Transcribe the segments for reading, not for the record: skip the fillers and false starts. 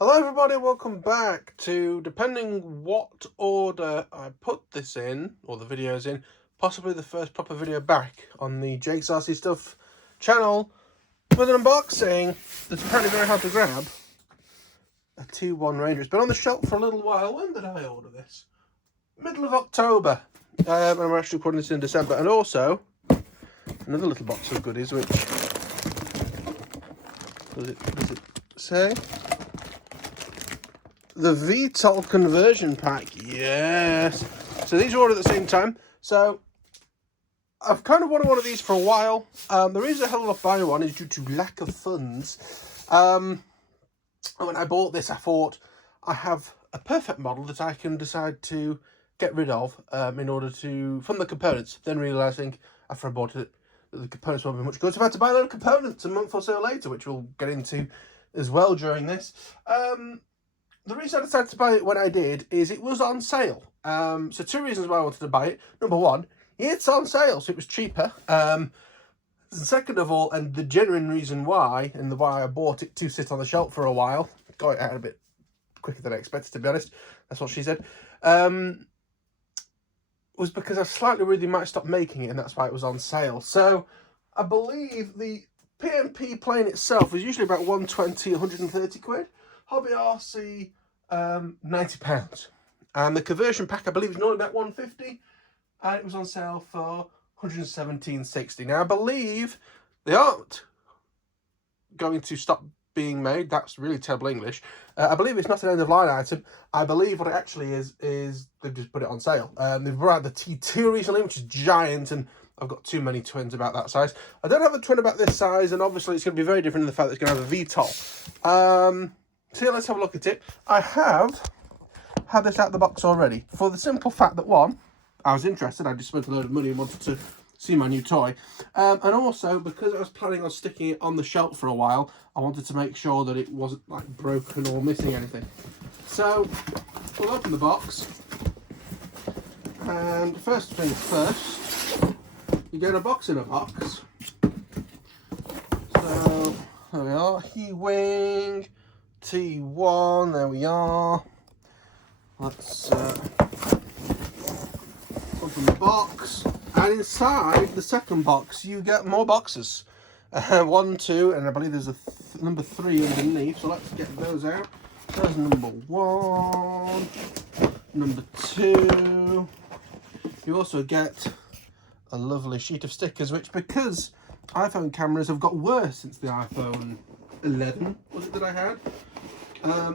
Hello everybody, welcome back to, depending what order I put this in, or the videos in, possibly the first proper video back on the Jake's RC Stuff channel with an unboxing that's apparently very hard to grab. A T1 Ranger. It's been on the shelf for a little while. When did I order this? Middle of October. And we're actually recording this in December. And also, another little box of goodies, which, does it say? The VTOL conversion pack, yes. So these are ordered at the same time. So I've kind of wanted one of these for a while. The reason I held off buying one is due to lack of funds. And when I bought this, I thought I have a perfect model that I can decide to get rid of in order to fund the components. Then realising after I bought it that the components won't be much good. So I've had to buy a load of components a month or so later, which we'll get into as well during this. The reason I decided to buy it when I did is it was on sale. So two reasons why I wanted to buy it. Number one, it's on sale, so it was cheaper. Second of all, and the genuine reason why, and why I bought it to sit on the shelf for a while, got it out a bit quicker than I expected, to be honest. That's what she said. Was because I slightly worried they might stop making it, and that's why it was on sale. So I believe the PMP plane itself is usually about 120, 130 quid. Hobby RC, £90. And the conversion pack, I believe, is normally about 150, and it was on sale for 117.60. Now I believe they aren't going to stop being made. That's really terrible English. I believe it's not an end of line item. I believe what it actually is they've just put it on sale. They've brought out the T2 recently, which is giant, and I've got too many twins about that size. I don't have a twin about this size, and obviously it's going to be very different in the fact that it's going to have a VTOL. So yeah, let's have a look at it. I have had this out of the box already for the simple fact that, one, I was interested. I just spent a load of money and wanted to see my new toy. And also, because I was planning on sticking it on the shelf for a while, I wanted to make sure that it wasn't like broken or missing anything. So we'll open the box. And first things first, you get a box in a box. So there we are, Heewing T1, there we are. Let's open the box, and inside the second box you get more boxes. 1, 2, and I believe there's a number 3 underneath, so let's get those out. There's number 1, number 2. You also get a lovely sheet of stickers, which, because iPhone cameras have got worse since the iPhone 11 was it that I had,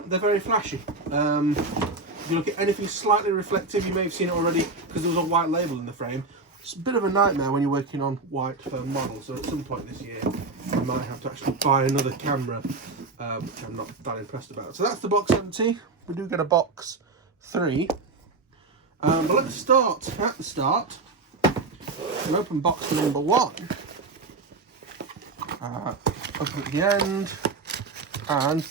they're very flashy. If you look at anything slightly reflective, you may have seen it already because there was a white label in the frame. It's a bit of a nightmare when you're working on white phone models, so at some point this year I might have to actually buy another camera, which I'm not that impressed about. So that's the box empty. We do get a box 3, but let's start at the start. We'll open box number 1, open at the end, and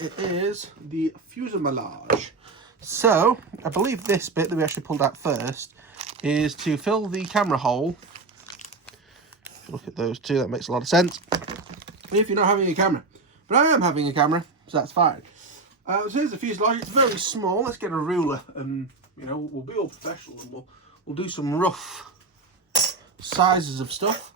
it is the fuselage. So I believe this bit that we actually pulled out first is to fill the camera hole. Look at those two, that makes a lot of sense if you're not having a camera, but I am having a camera, so that's fine. So here's the fuselage. It's very small. Let's get a ruler, and we'll be all professional, and we'll do some rough sizes of stuff.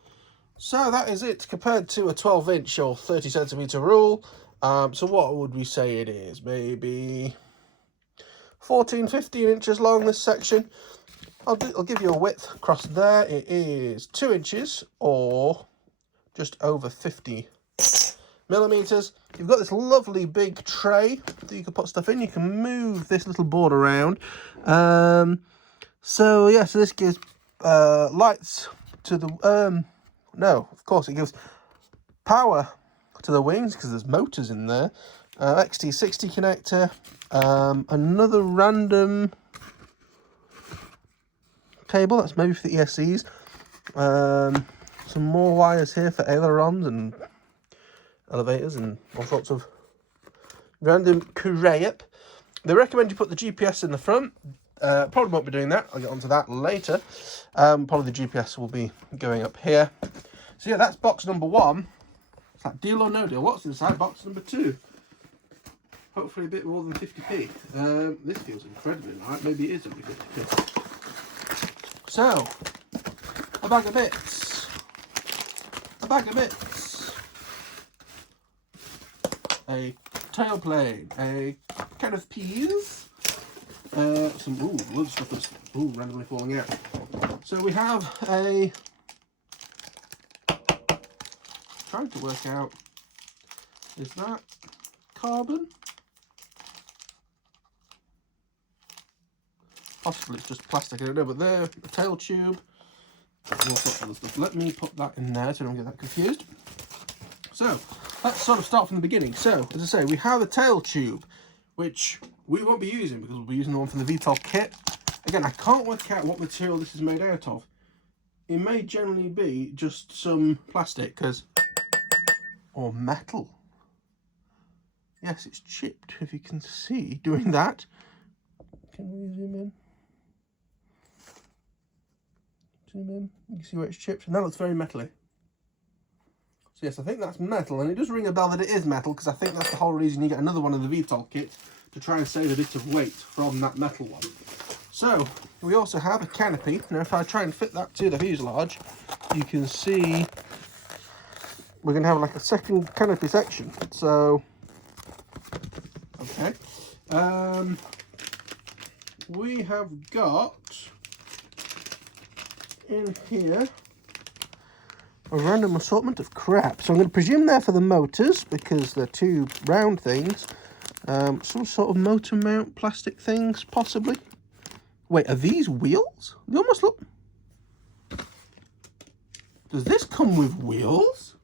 So that is it compared to a 12-inch or 30-centimetre rule. So what would we say it is? Maybe 14, 15 inches long, this section. I'll give you a width across there. It is 2 inches or just over 50 millimetres. You've got this lovely big tray that you can put stuff in. You can move this little board around. So yeah, so this gives lights to the... No, of course it gives power to the wings because there's motors in there. XT60 connector, another random cable, that's maybe for the ESCs. Some more wires here for ailerons and elevators and all sorts of random crap. They recommend you put the GPS in the front. Probably won't be doing that. I'll get onto that later. Probably the GPS will be going up here. So yeah, that's box number 1. It's like deal or no deal. What's inside box number 2? Hopefully a bit more than 50p. This feels incredibly light. Maybe it is only 50p. So, a bag of bits. A bag of bits. A tail plane. A can of peas. Some, loads of stuff that's, randomly falling out. So we have a, trying to work out, is that carbon? Possibly it's just plastic, I don't know, but there, a tail tube, and all sorts of other stuff. Let me put that in there so I don't get that confused. So, let's sort of start from the beginning. So, as I say, we have a tail tube, which we won't be using because we'll be using the one from the VTOL kit. Again, I can't work out what material this is made out of. It may generally be just some plastic, or metal. Yes, it's chipped, if you can see, doing that. Can we zoom in? Zoom in, you can see where it's chipped, and that looks very metally. So yes, I think that's metal, and it does ring a bell that it is metal, because I think that's the whole reason you get another one of the VTOL kit, to try and save a bit of weight from that metal one. So, we also have a canopy. Now, if I try and fit that to the fuselage, you can see we're going to have like a second canopy section. So, okay. We have got in here a random assortment of crap. So I'm going to presume they're for the motors because they're 2 round things. Some sort of motor mount plastic things, possibly. Wait, are these wheels? They almost look... Does this come with wheels?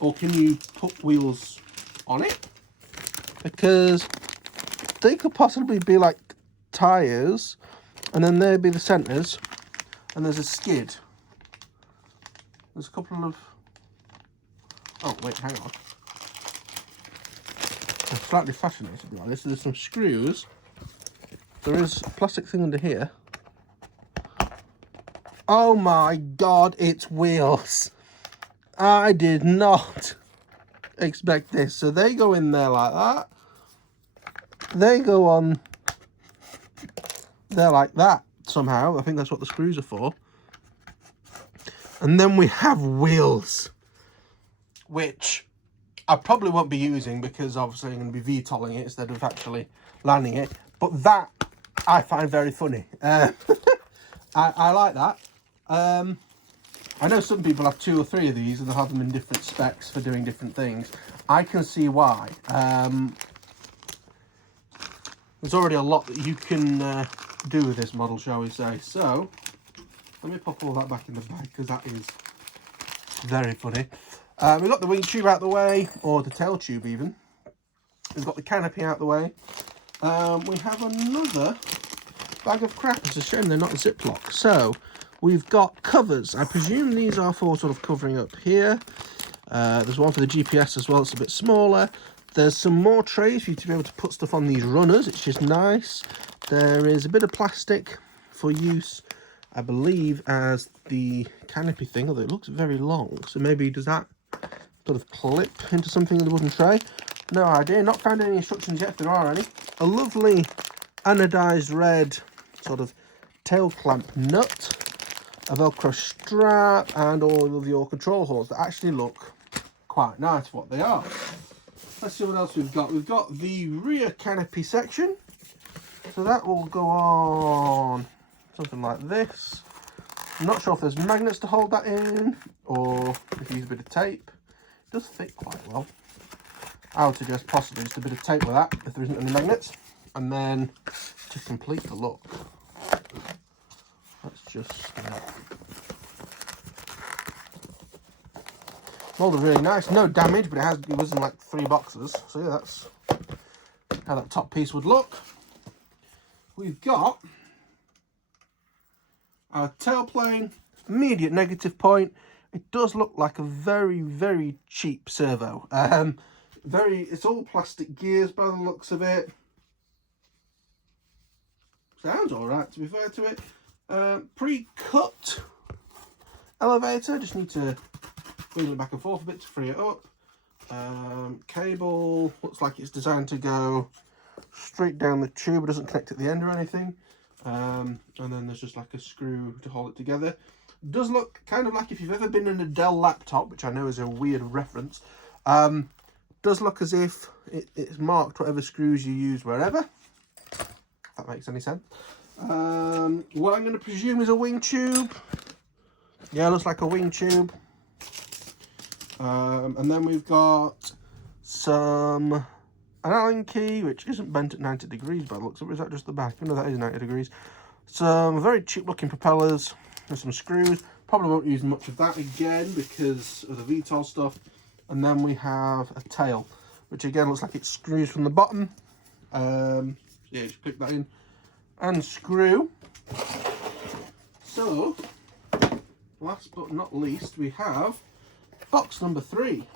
Or can you put wheels on it? Because they could possibly be like tyres, and then there'd be the centres, and there's a skid. There's a couple of... Oh, wait, hang on. I'm slightly fascinated by this. There's some screws. There is a plastic thing under here. Oh my god, it's wheels. I did not expect this. So they go in there like that. They go on there like that somehow. I think that's what the screws are for. And then we have wheels, which I probably won't be using because obviously I'm going to be VTOLing it instead of actually landing it. But that I find very funny. I like that. I know some people have 2 or 3 of these and they'll have them in different specs for doing different things. I can see why. There's already a lot that you can do with this model, shall we say. So, let me pop all that back in the bag because that is very funny. We've got the wing tube out the way, or the tail tube even. We've got the canopy out the way. We have another bag of crap. It's a shame they're not Ziploc. So, we've got covers. I presume these are for sort of covering up here. There's one for the GPS as well. It's a bit smaller. There's some more trays for you to be able to put stuff on these runners. It's just nice. There is a bit of plastic for use, I believe, as the canopy thing, although it looks very long. So maybe does that sort of clip into something in the wooden tray? No idea. Not found any instructions yet if there are any. A lovely anodized red sort of tail clamp nut, a Velcro strap, and all of your control holes that actually look quite nice for what they are. Let's see what else we've got. We've got the rear canopy section. So that will go on something like this. I'm not sure if there's magnets to hold that in or if you use a bit of tape. It does fit quite well. I would suggest possibly just a bit of tape with that if there isn't any magnets. And then to complete the look, let's just... molded really nice, no damage, but it was in like 3 boxes. So yeah, that's how that top piece would look. We've got our tailplane, immediate negative point. It does look like a very, very cheap servo. It's all plastic gears by the looks of it. Sounds all right, to be fair to it. Pre-cut elevator. Just need to wheel it back and forth a bit to free it up. Cable looks like it's designed to go straight down the tube. It doesn't connect at the end or anything. And then there's just like a screw to hold it together. Does look kind of like if you've ever been in a Dell laptop, which I know is a weird reference. Does look as if it's marked whatever screws you use wherever. If that makes any sense. What I'm going to presume is a wing tube. Yeah, looks like a wing tube. And then we've got an Allen key, which isn't bent at 90 degrees by the looks of it. Is that just the back? No, that is 90 degrees. Some very cheap looking propellers and some screws. Probably won't use much of that again because of the VTOL stuff. And then we have a tail, which again looks like it screws from the bottom. Yeah, just click that in and screw. So, last but not least, we have box number 3.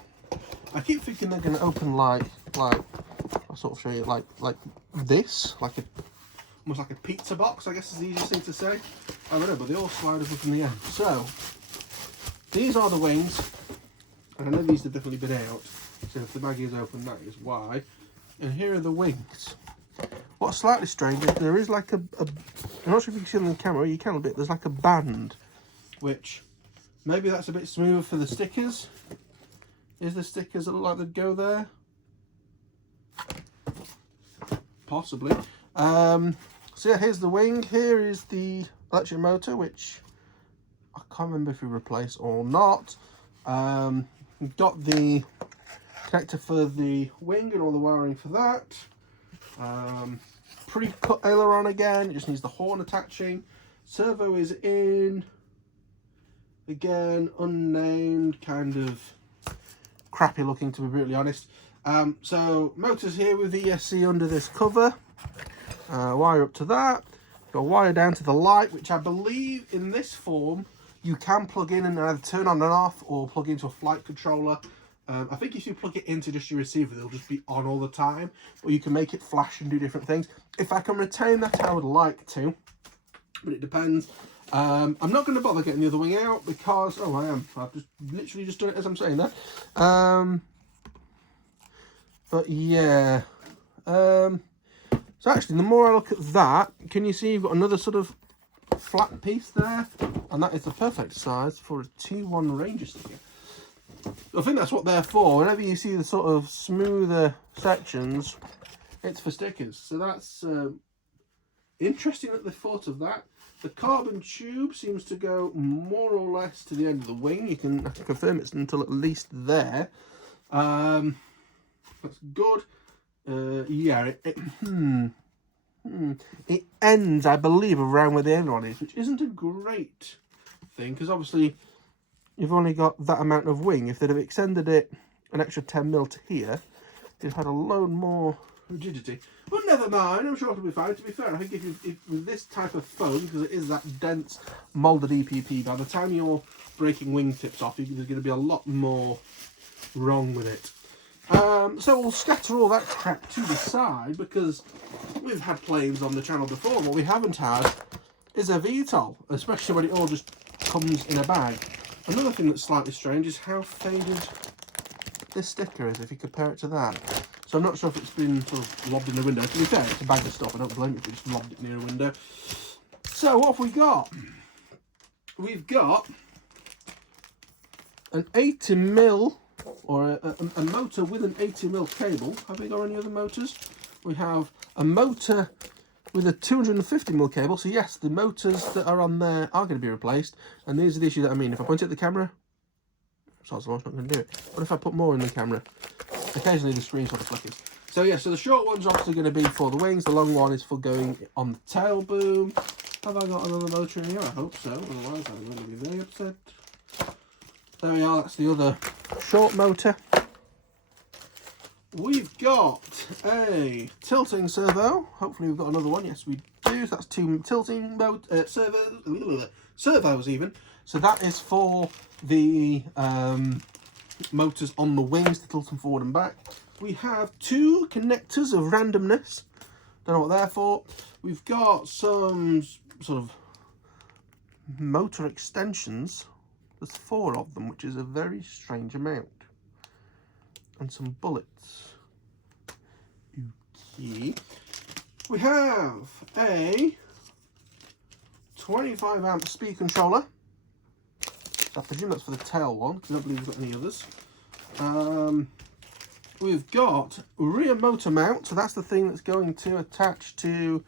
I keep thinking they're going to open like I'll sort of show you like this, almost like a pizza box, I guess is the easiest thing to say. I don't know, but they all slide up in the end. So these are the wings, and I know these have definitely been out. So if the bag is open, that is why. And here are the wings. What's slightly strange is there is like I'm not sure if you can see on the camera. You can a bit. There's like a band, which maybe that's a bit smoother for the stickers. Is the stickers that look like they'd go there? Possibly. So yeah, here's the wing. Here is the electric motor, which I can't remember if we replaced or not. We've got the connector for the wing and all the wiring for that. Pre-cut aileron again. It just needs the horn attaching. Servo is in. Again, unnamed, kind of crappy looking, to be brutally honest. So motors here with ESC under this cover. Wire up to that. Got a wire down to the light, which I believe in this form you can plug in and either turn on and off or plug into a flight controller. I think if you plug it into just your receiver, it'll just be on all the time, or you can make it flash and do different things. If I can retain that, I would like to, but it depends. I'm not going to bother getting the other wing out because, oh, I am. I've just literally just done it as I'm saying that. But yeah. So actually, the more I look at that, can you see you've got another sort of flat piece there? And that is the perfect size for a T1 Ranger sticker. I think that's what they're for. Whenever you see the sort of smoother sections, it's for stickers. So that's interesting that they thought of that. The carbon tube seems to go more or less to the end of the wing. I can confirm it's until at least there. That's good. Yeah, it ends, I believe, around where the aileron is, which isn't a great thing, because obviously you've only got that amount of wing. If they'd have extended it an extra 10 mil to here, you'd have had a load more rigidity. But never mind, I'm sure it'll be fine. To be fair, I think if with this type of foam, because it is that dense moulded EPP, by the time you're breaking wingtips off, there's going to be a lot more wrong with it. So we'll scatter all that crap to the side, because we've had planes on the channel before. What we haven't had is a VTOL, especially when it all just comes in a bag. Another thing that's slightly strange is how faded this sticker is, if you compare it to that. So I'm not sure if it's been sort of lobbed in the window. To be fair, it's a bag of stuff. I don't blame you if you just lobbed it near a window. So what have we got? We've got an 80 mil or a motor with an 80 mil cable. Have we got any other motors? We have a motor with a 250 mil cable. So yes, the motors that are on there are going to be replaced. And these are the issues that I mean. If I point at the camera, it's not going to do it. What if I put more in the camera? Occasionally the screen sort of flickers. So yeah, so the short one's obviously going to be for the wings. The long one is for going on the tail boom. Have I got another motor in here? I hope so. Otherwise I'm going to be very upset. There we are. That's the other short motor. We've got a tilting servo. Hopefully we've got another one. Yes, we do. So that's two tilting servos even. So that is for the motors on the wings to tilt them forward and back. We have two connectors of randomness. Don't know what they're for. We've got some sort of motor extensions. There's 4 of them, which is a very strange amount. And some bullets. Okay. We have a 25 amp speed controller. I presume that's for the tail one, because I don't believe we've got any others. We've got rear motor mount, so that's the thing that's going to attach to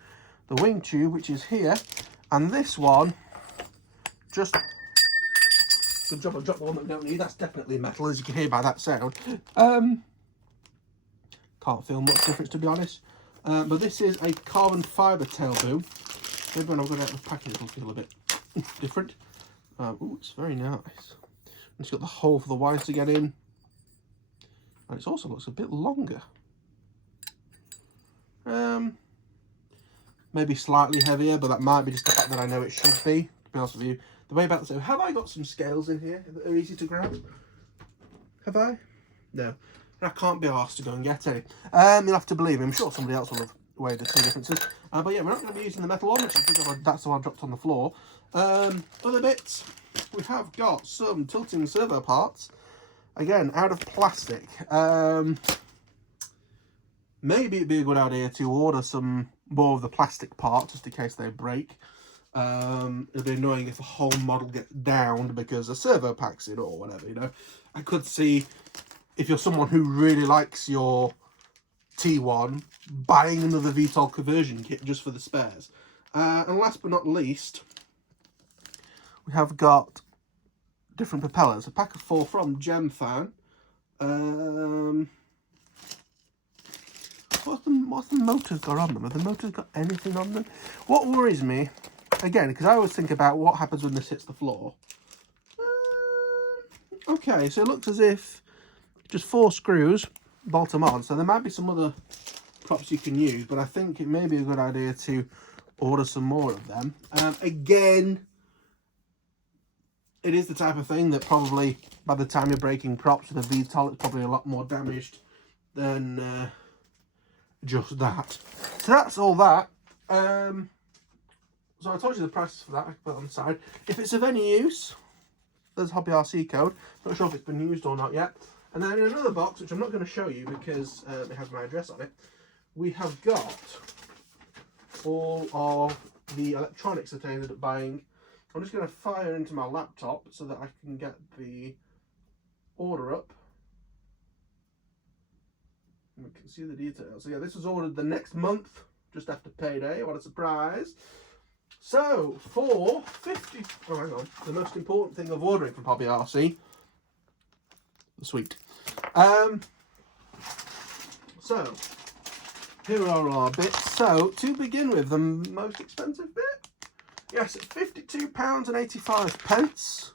the wing tube, which is here. And this one, just good job I dropped the one that we don't need. That's definitely metal, as you can hear by that sound. Can't feel much difference, to be honest. But this is a carbon fibre tail boom. Maybe when I've got it out of the package, it'll feel a bit different. Oh, it's very nice. And it's got the hole for the wires to get in. And it also looks a bit longer. Maybe slightly heavier, but that might be just the fact that I know it should be. To be honest with you, the way about so have I got some scales in here that are easy to grab? Have I? No. I can't be asked to go and get any. You'll have to believe me. I'm sure somebody else will have weighed the 2 differences. But yeah, we're not going to be using the metal one, which is because that's the one I dropped on the floor. Other bits, we have got some tilting servo parts. Again, out of plastic. Maybe it'd be a good idea to order some more of the plastic parts, just in case they break. It'd be annoying if a whole model gets downed because a servo pack's in or whatever, you know. I could see, if you're someone who really likes your T1, buying another VTOL conversion kit just for the spares. And last but not least, we have got different propellers. A pack of 4 from Gemfan. What's the motors got on them? Have the motors got anything on them? What worries me, again, because I always think about what happens when this hits the floor. Okay, so it looks as if just 4 screws, bolt them on. So there might be some other props you can use, but I think it may be a good idea to order some more of them. Again, it is the type of thing that probably by the time you're breaking props with a VTOL, it's probably a lot more damaged than just that. So that's all that. So I told you the prices for that. I can put it on the side. If it's of any use, there's Hobby RC code. Not sure if it's been used or not yet. And then in another box, which I'm not going to show you because it has my address on it, we have got all of the electronics that I ended up buying. I'm just going to fire into my laptop so that I can get the order up. And we can see the details. So yeah, this was ordered the next month, just after payday. What a surprise. So, for 50... Oh, hang on. The most important thing of ordering from Hobby RC. The sweet. So, here are all our bits. So, to begin with, the most expensive bit. Yes, at £52.85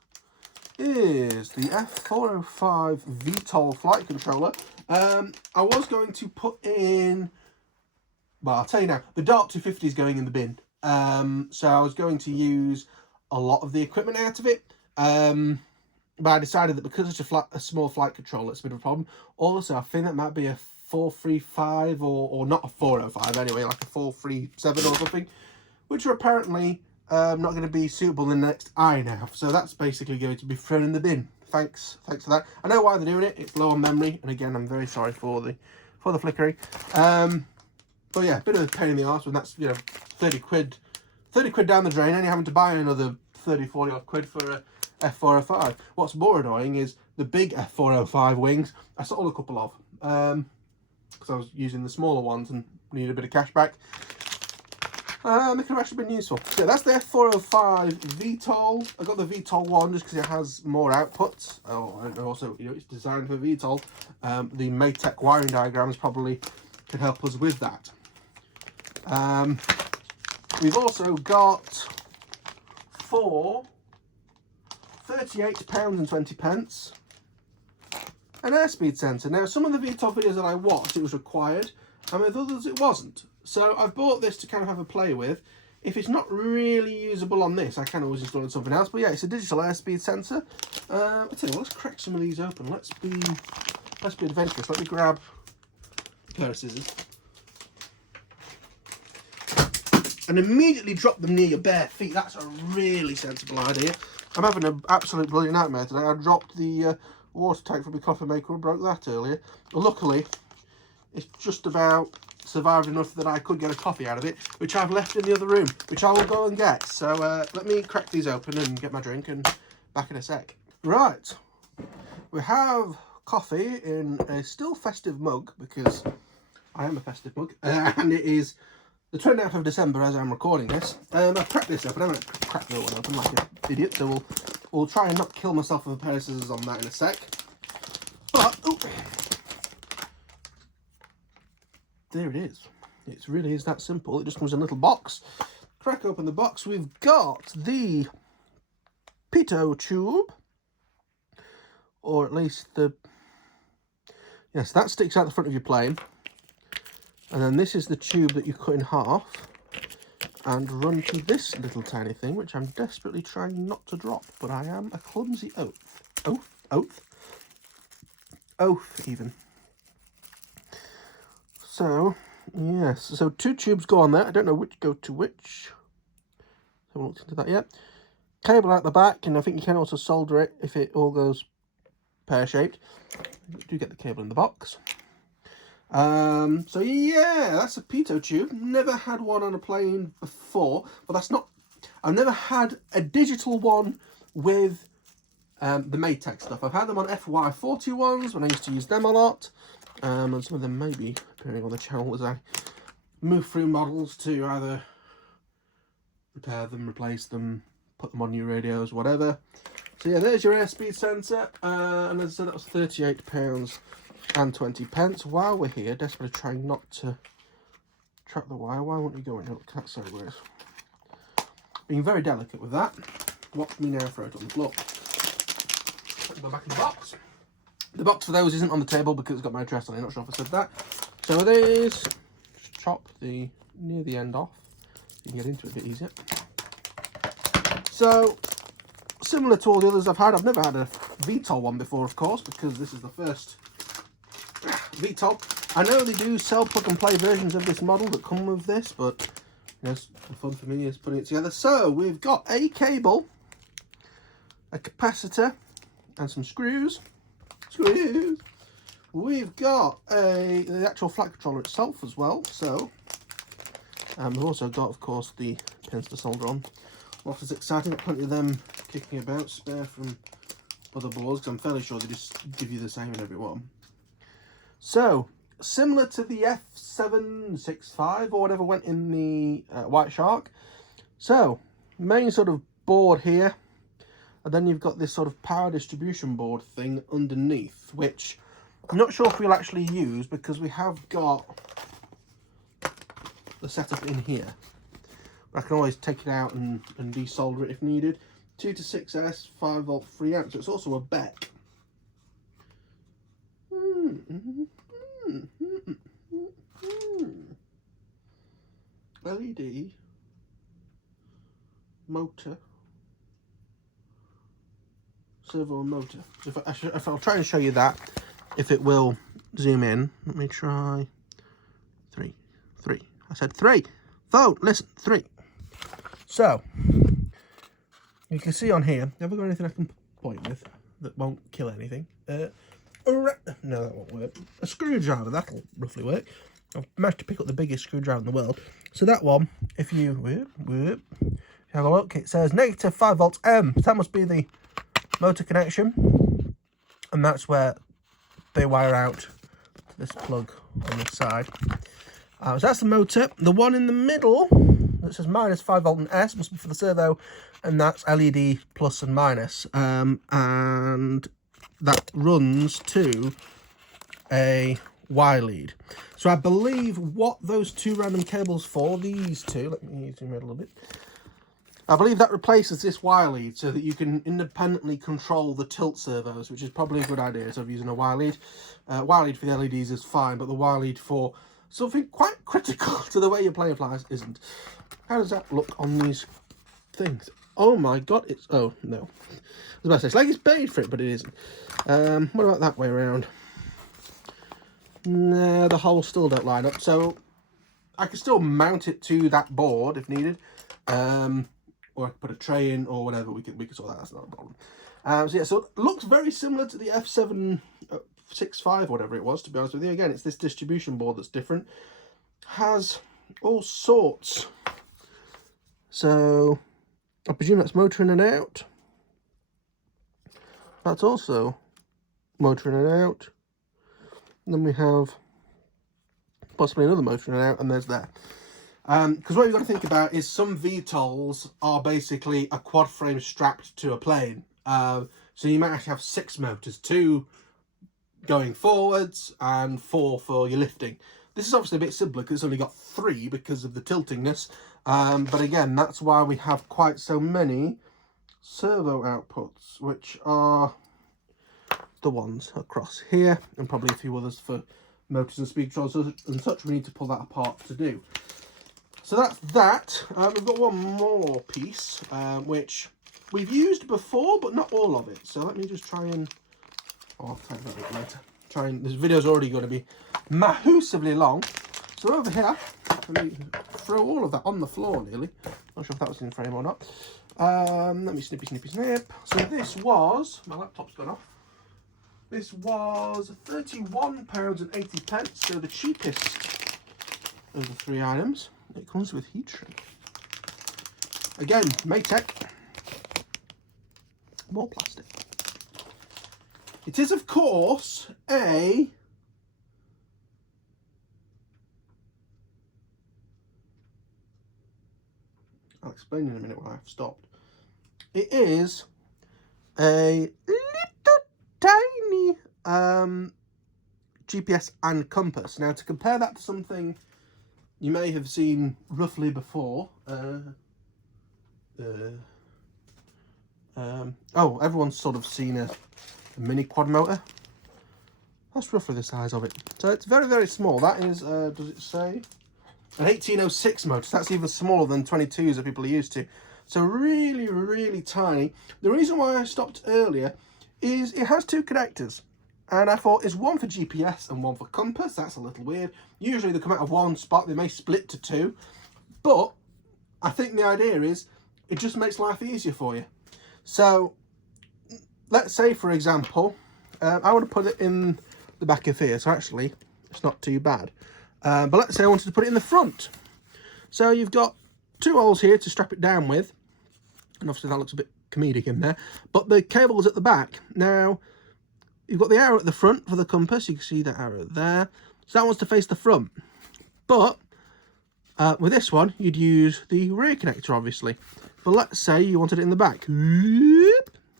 is the F405 VTOL flight controller. I was going to put in... Well, I'll tell you now. The Dart 250 is going in the bin. So I was going to use a lot of the equipment out of it, but I decided that because it's a small flight controller, it's a bit of a problem. Also, I think that might be a 435 or not a 405 anyway, like a 437 or something, which are apparently not going to be suitable in the next iNav. So that's basically going to be thrown in the bin. Thanks for that. I know why they're doing it. It's low on memory, and again, I'm very sorry for the flickering. But yeah, a bit of a pain in the arse when that's, you know, 30 quid down the drain and you're having to buy another 30, 40 odd quid for a F405. What's more annoying is the big F405 wings, I sold a couple of, because I was using the smaller ones and needed a bit of cash back. They could have actually been useful. So yeah, that's the F405 VTOL. I got the VTOL one just because it has more outputs. Oh, and also, you know, it's designed for VTOL. The Maytech wiring diagrams probably could help us with that. We've also got 4 £38.20 an airspeed sensor. Now, some of the VTOL videos that I watched, it was required, and with others it wasn't. So I've bought this to kind of have a play with. If it's not really usable on this, I can always install it on something else. But yeah, it's a digital airspeed sensor. I'll tell you what, let's crack some of these open. Let's be adventurous. Let me grab a pair of scissors and immediately drop them near your bare feet. That's a really sensible idea. I'm having an absolute brilliant nightmare today. I dropped the water tank from the coffee maker and broke that earlier. But luckily, it's just about survived enough that I could get a coffee out of it, which I've left in the other room, which I will go and get. So let me crack these open and get my drink, and back in a sec. Right, we have coffee in a still festive mug, because I am a festive mug, and it is the 29th of December as I'm recording this. I've cracked this open. I'm going to crack the other one open like an idiot, so we'll try and not kill myself with a pair of scissors on that in a sec. But, ooh, there it is. It really is that simple. It just comes in a little box. Crack open the box. We've got the pitot tube, or at least the... Yes, that sticks out the front of your plane. And then this is the tube that you cut in half and run to this little tiny thing, which I'm desperately trying not to drop, but I am a clumsy oaf even. So, yes, so 2 tubes go on there. I don't know which go to which. I haven't looked into that yet. Cable out the back, and I think you can also solder it if it all goes pear-shaped. You do get the cable in the box. So yeah, that's a pitot tube. Never had one on a plane before, but that's not... I've never had a digital one with the Maytag stuff. I've had them on FY40 ones when I used to use them a lot. And some of them may be appearing on the channel as I move through models to either repair them, replace them, put them on new radios, whatever. So yeah, there's your airspeed sensor, and as I said, that was £38 and 20 pence. While we're here, desperately trying not to track the wire. Why won't you go in? Look, that's sideways. Being very delicate with that. Watch me now throw it on the floor. Go back in the box. The box for those isn't on the table because it's got my address on it. Not sure if I said that. So it is. Just chop the near the end off. You can get into it a bit easier. So, similar to all the others I've had, I've never had a VTOL one before, of course, because this is the first VTOL. I know they do sell plug and play versions of this model that come with this, but you know, the fun for me is putting it together. So, we've got a cable, a capacitor, and some screws. We've got the actual flight controller itself as well. So, we've also got, of course, the pins to solder on. What is exciting, got plenty of them kicking about, spare from other boards, because I'm fairly sure they just give you the same in every one. So, similar to the F765 or whatever went in the White Shark. So, main sort of board here, and then you've got this sort of power distribution board thing underneath, which I'm not sure if we'll actually use because we have got the setup in here. I can always take it out and desolder it if needed. 2 to 6S, 5 volt, 3 amps. So it's also a Beck. LED motor, servo motor. If I'll try and show you that, if it will zoom in. Let me try. 3. I said 3. Phone, listen, 3. So, you can see on here, have I got anything I can point with that won't kill anything? No, that won't work. A screwdriver, that'll roughly work. I've managed to pick up the biggest screwdriver in the world. So that one, if you have a look, it says negative 5 volts M. So that must be the motor connection. And that's where they wire out to this plug on this side. So that's the motor. The one in the middle that says minus 5 volt and S must be for the servo, and that's LED plus and minus. And that runs to a Y lead. So I believe what those 2 random cables for, these 2, let me zoom in a little bit. I believe that replaces this Y lead so that you can independently control the tilt servos, which is probably a good idea instead of using a Y lead. Y lead for the LEDs is fine, but the Y lead for something quite critical to the way your plane flies isn't. How does that look on these things? Oh my god, it's... Oh, no. I was about to say, it's like it's paid for it, but it isn't. What about that way around? No, the holes still don't line up. So, I can still mount it to that board if needed. or I could put a tray in, or whatever. We can sort that. That's not a problem. So yeah, so it looks very similar to the F765, whatever it was. To be honest with you, again, it's this distribution board that's different. Has all sorts. So I presume that's motor in and out. That's also motor in and out. And then we have possibly another motor in and out, and there's that. Because what you've got to think about is some VTOLs are basically a quad frame strapped to a plane. So you might actually have 6 motors, 2 going forwards and 4 for your lifting. This is obviously a bit simpler because it's only got 3 because of the tiltingness. But again, that's why we have quite so many servo outputs, which are the ones across here, and probably a few others for motors and speed controls and such. We need to pull that apart to do. So that's that. We've got one more piece, which we've used before, but not all of it. So let me just try and... Oh, I'll tell you about it later. This video's already going to be massively long. So over here, let me throw all of that on the floor nearly. Not sure if that was in frame or not. Let me snippy. So this was... My laptop's gone off. This was £31.80, so the cheapest of the 3 items. It comes with heat shrink. Again, Maytech. More plastic. It is, of course, a... I'll explain in a minute when I've stopped. It is a little tiny GPS and compass. Now, to compare that to something you may have seen roughly before. Everyone's sort of seen a mini quad motor. That's roughly the size of it. So it's very, very small. That is, does it say? An 1806 motor. So that's even smaller than 22s that people are used to. So really, really tiny. The reason why I stopped earlier is it has 2 connectors. And I thought, is one for GPS and one for compass? That's a little weird. Usually they come out of one spot. They may split to 2. But I think the idea is it just makes life easier for you. So let's say, for example, I want to put it in the back of here. So actually, it's not too bad. But let's say I wanted to put it in the front. So you've got 2 holes here to strap it down with. And obviously that looks a bit comedic in there. But the cable is at the back. Now, you've got the arrow at the front for the compass. You can see that arrow there. So that wants to face the front. But with this one, you'd use the rear connector, obviously. But let's say you wanted it in the back.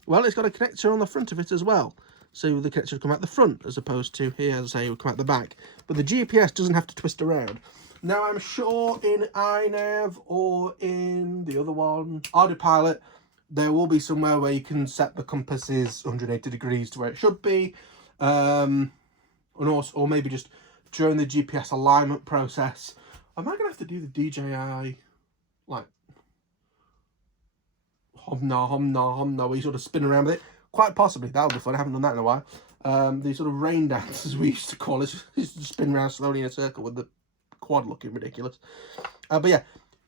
Well, it's got a connector on the front of it as well. So the connector would come out the front, as opposed to here, as I say, it would come out the back. But the GPS doesn't have to twist around. Now, I'm sure in iNav or in the other one, Autopilot, there will be somewhere where you can set the compasses 180 degrees to where it should be. And also, or maybe just during the GPS alignment process. Am I going to have to do the DJI, like, homna, where you sort of spin around with it? Quite possibly. That'll be fun. I haven't done that in a while. The sort of rain dance, as we used to call it, is to spin around slowly in a circle with the quad looking ridiculous. But yeah,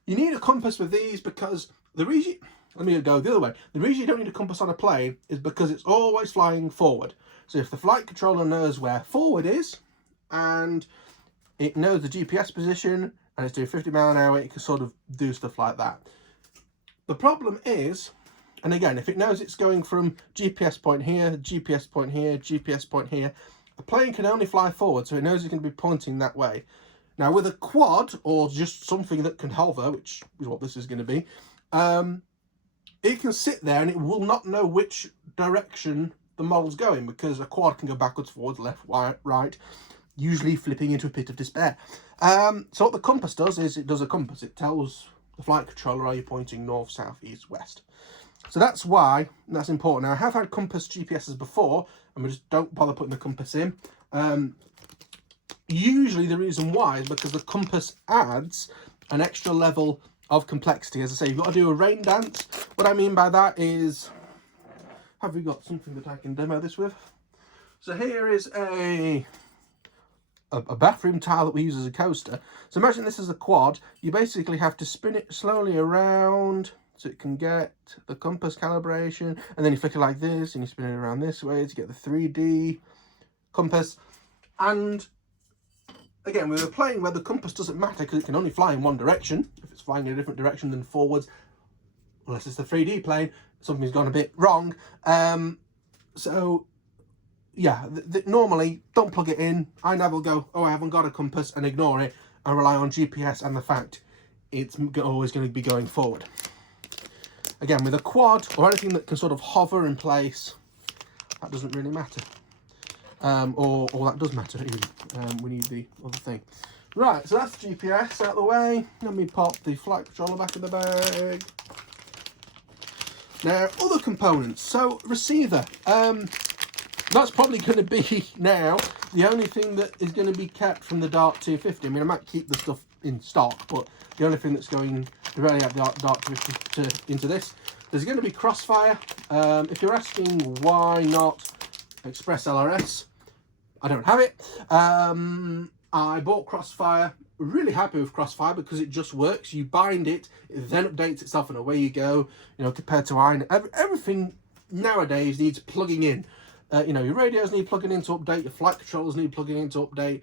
you need a compass with these because the reason... Let me go the other way. The reason you don't need a compass on a plane is because it's always flying forward. So if the flight controller knows where forward is, and it knows the GPS position, and it's doing 50 miles an hour, it can sort of do stuff like that. The problem is, and again, if it knows it's going from GPS point here, GPS point here, GPS point here, a plane can only fly forward, so it knows it's going to be pointing that way. Now, with a quad, or just something that can hover, which is what this is going to be, it can sit there and it will not know which direction the model's going, because a quad can go backwards, forwards, left, right, usually flipping into a pit of despair. So what the compass does is it does a compass. It tells the flight controller, are you pointing north, south, east, west? So that's why that's important. Now, I have had compass GPSs before, and we just don't bother putting the compass in. Usually the reason why is because the compass adds an extra level of complexity. As I say, you've got to do a rain dance. What I mean by that is, have we got something that I can demo this with? So here is a bathroom tile that we use as a coaster. So imagine this is a quad. You basically have to spin it slowly around so it can get the compass calibration, and then you flick it like this and you spin it around this way to get the 3D compass. And again, we were playing where the compass doesn't matter because it can only fly in one direction. If it's flying in a different direction than forwards, unless it's the 3D plane, something's gone a bit wrong. So yeah, normally don't plug it in. I never go, oh, I haven't got a compass, and ignore it and rely on GPS and the fact it's always going to be going forward. Again, with a quad or anything that can sort of hover in place, that doesn't really matter. Or that does matter even. We need the other thing. Right, so that's the GPS out of the way. Let me pop the flight controller back in the bag. Now, other components. So, receiver. That's probably going to be now the only thing that is going to be kept from the Dart 250. I mean, I might keep the stuff in stock, but the only thing that's going directly out the Dart 250 into this. There's going to be Crossfire. If you're asking why not Express LRS, I don't have it. I bought Crossfire. Really happy with Crossfire because it just works. You bind it, it then updates itself, and away you go. You know, compared to iron, everything nowadays needs plugging in. You know, your radios need plugging in to update. Your flight controllers need plugging in to update.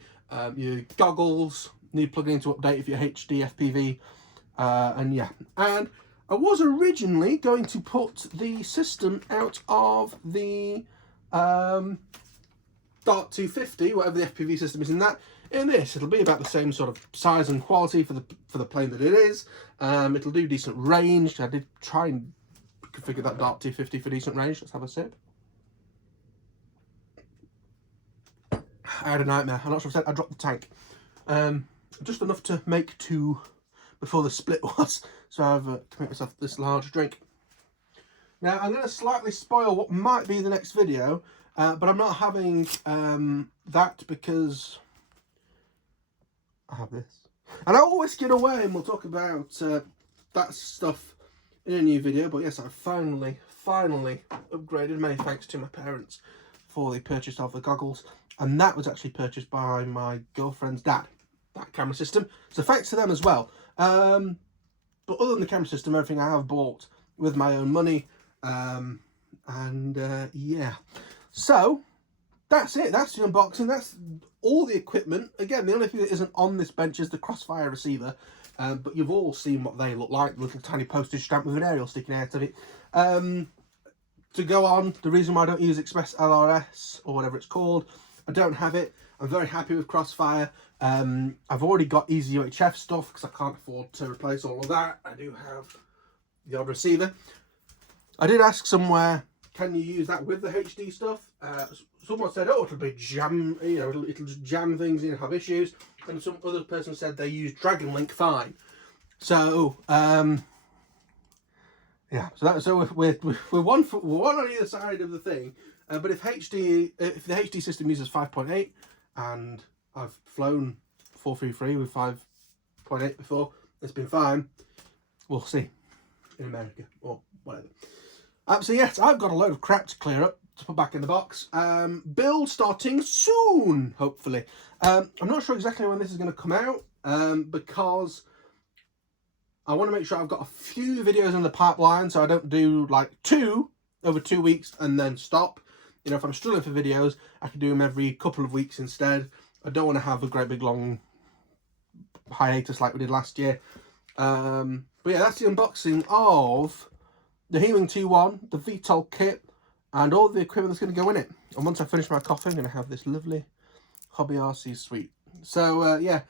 Your goggles need plugging in to update if you're HD FPV. And yeah, and I was originally going to put the system out of the Dart 250, whatever the FPV system is in that. In this, it'll be about the same sort of size and quality for the plane that it is. It'll do decent range. I did try and configure that Dart 250 for decent range. Let's have a sip. I had a nightmare. I'm not sure if I said I dropped the tank. Just enough to make 2 before the split was. So I've made myself this large drink. Now I'm going to slightly spoil what might be the next video, but I'm not having that because I have this. And I'll always get away, and we'll talk about that stuff in a new video. But yes, I finally upgraded. Many thanks to my parents for the purchase of the goggles. And that was actually purchased by my girlfriend's dad, that camera system. So thanks to them as well. But other than the camera system, everything I have bought with my own money. Yeah. So that's it. That's the unboxing. That's all the equipment. Again, the only thing that isn't on this bench is the Crossfire receiver. But you've all seen what they look like. The little tiny postage stamp with an aerial sticking out of it. To go on, the reason why I don't use Express LRS or whatever it's called, I don't have it. I'm very happy with Crossfire. I've already got Easy UHF stuff because I can't afford to replace all of that. I do have the odd receiver. I did ask somewhere, can you use that with the HD stuff? Someone said, oh, it'll be jam, you know, it'll just jam things and have issues. And some other person said they use Dragon Link fine. So, yeah, so we're one on either side of the thing. But if the HD system uses 5.8, and I've flown 433 with 5.8 before, it's been fine. We'll see in America or whatever. So yes, I've got a load of crap to clear up to put back in the box. Build starting soon, hopefully. I'm not sure exactly when this is going to come out, because I want to make sure I've got a few videos in the pipeline, so I don't do like 2 over 2 weeks and then stop. You know, if I'm struggling for videos, I can do them every couple of weeks instead. I don't want to have a great big long hiatus like we did last year. But yeah, that's the unboxing of the Heewing T1, the VTOL kit, and all the equipment that's going to go in it. And once I finish my coffee, I'm going to have this lovely Hobby RC suite. So yeah,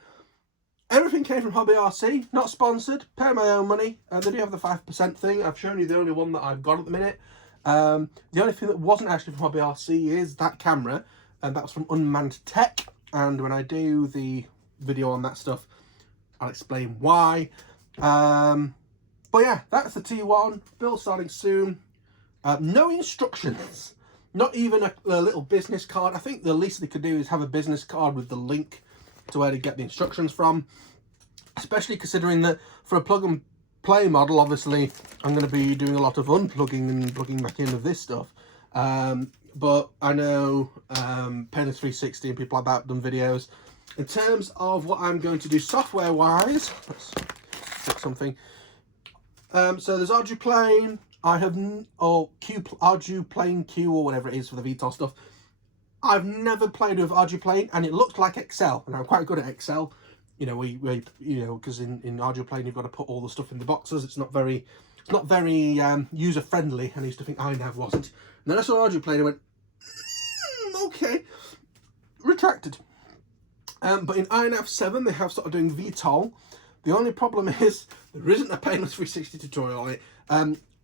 everything came from Hobby RC, not sponsored, pay my own money. They do have the 5% thing. I've shown you the only one that I've got at the minute. The only thing that wasn't actually from Hobby RC is that camera, and that was from Unmanned Tech. And when I do the video on that stuff, I'll explain why. But yeah, that's the T1, build starting soon. No instructions, not even a little business card. I think the least they could do is have a business card with the link to where to get the instructions from, especially considering that for a plug and play model, obviously I'm going to be doing a lot of unplugging and plugging back in of this stuff. But I know Penner 360 and people like that have done videos. In terms of what I'm going to do software wise, let's pick something. So there's Arduplane. I have, or Arduplane Q or whatever it is for the VTOL stuff. I've never played with Arduplane, and it looks like Excel, and I'm quite good at Excel. You know, because in Arduplane you've got to put all the stuff in the boxes. It's not very user friendly, and I used to think iNav wasn't. And then I saw Arduplane and went, okay, retracted. But in iNav 7 they have started doing VTOL. The only problem is there isn't a Painless 360 tutorial on it.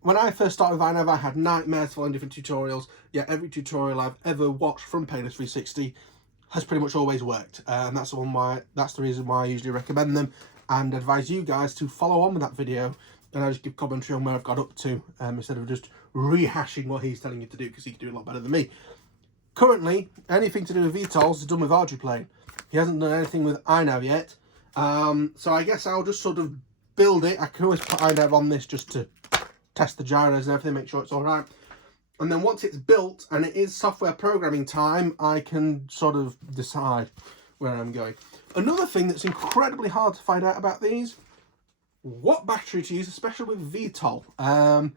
When I first started with iNav, I had nightmares following different tutorials. Yeah, every tutorial I've ever watched from Painless 360 has pretty much always worked. And that's the reason why I usually recommend them and advise you guys to follow on with that video. And I just give commentary on where I've got up to, instead of just rehashing what he's telling you to do, because he can do a lot better than me. Currently, anything to do with VTOLs is done with Arduplane. He hasn't done anything with iNav yet. So I guess I'll just sort of build it. I can always put iNav on this just to test the gyros and everything, make sure it's all right. And then once it's built and it is software programming time, I can sort of decide where I'm going. Another thing that's incredibly hard to find out about these, what battery to use, especially with VTOL.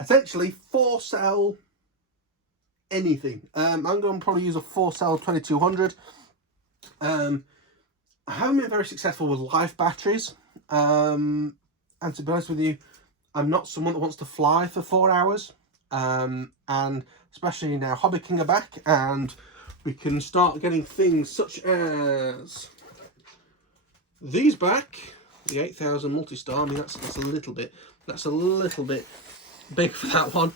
Essentially 4-cell anything. I'm going to probably use a 4-cell 2200. I haven't been very successful with life batteries. And to be honest with you, I'm not someone that wants to fly for 4 hours. And especially now Hobby King are back, and we can start getting things such as these back. The 8000 multi-star. I mean, that's a little bit big for that one.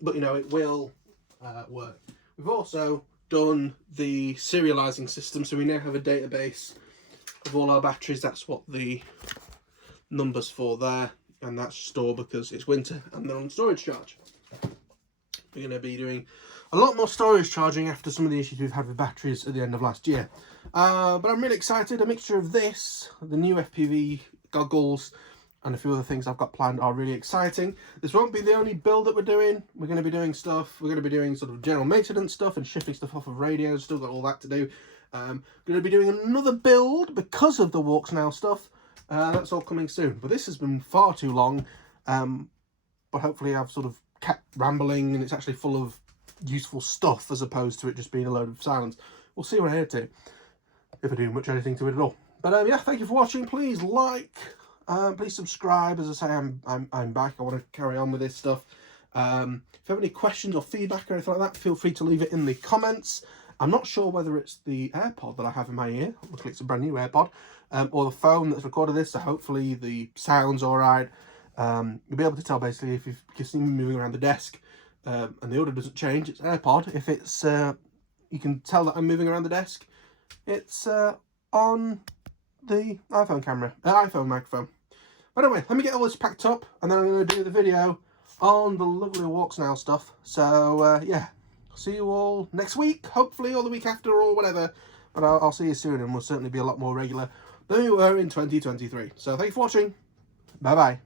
But you know, it will work. We've also done the serializing system, so we now have a database of all our batteries. That's what the numbers for there, and that's stored because it's winter and they're on storage charge. We're going to be doing a lot more storage charging after some of the issues we've had with batteries at the end of last year. But I'm really excited. A mixture of this, the new FPV goggles, and a few other things I've got planned are really exciting. This won't be the only build that we're doing. We're going to be doing stuff. We're going to be doing sort of general maintenance stuff and shifting stuff off of radios. Still got all that to do. Going to be doing another build because of the Walks Now stuff. That's all coming soon. But this has been far too long. But hopefully I've sort of kept rambling and it's actually full of useful stuff as opposed to it just being a load of silence. We'll see what I head to, if I do much anything to it at all. But yeah, thank you for watching. Please like, please subscribe. As I say, I'm back. I want to carry on with this stuff. If you have any questions or feedback or anything like that, feel free to leave it in the comments. I'm not sure whether it's the AirPod that I have in my ear. Luckily it's a brand new AirPod. Or the phone that's recorded this, so hopefully the sound's alright. You'll be able to tell basically if you see me moving around the desk and the audio doesn't change. It's AirPod. If it's you can tell that I'm moving around the desk, it's on the iPhone microphone. But anyway, let me get all this packed up and then I'm going to do the video on the lovely Walks Now stuff. So yeah, see you all next week, hopefully, or the week after, or whatever. But I'll see you soon, and we'll certainly be a lot more regular than we were in 2023. So thank you for watching. Bye bye.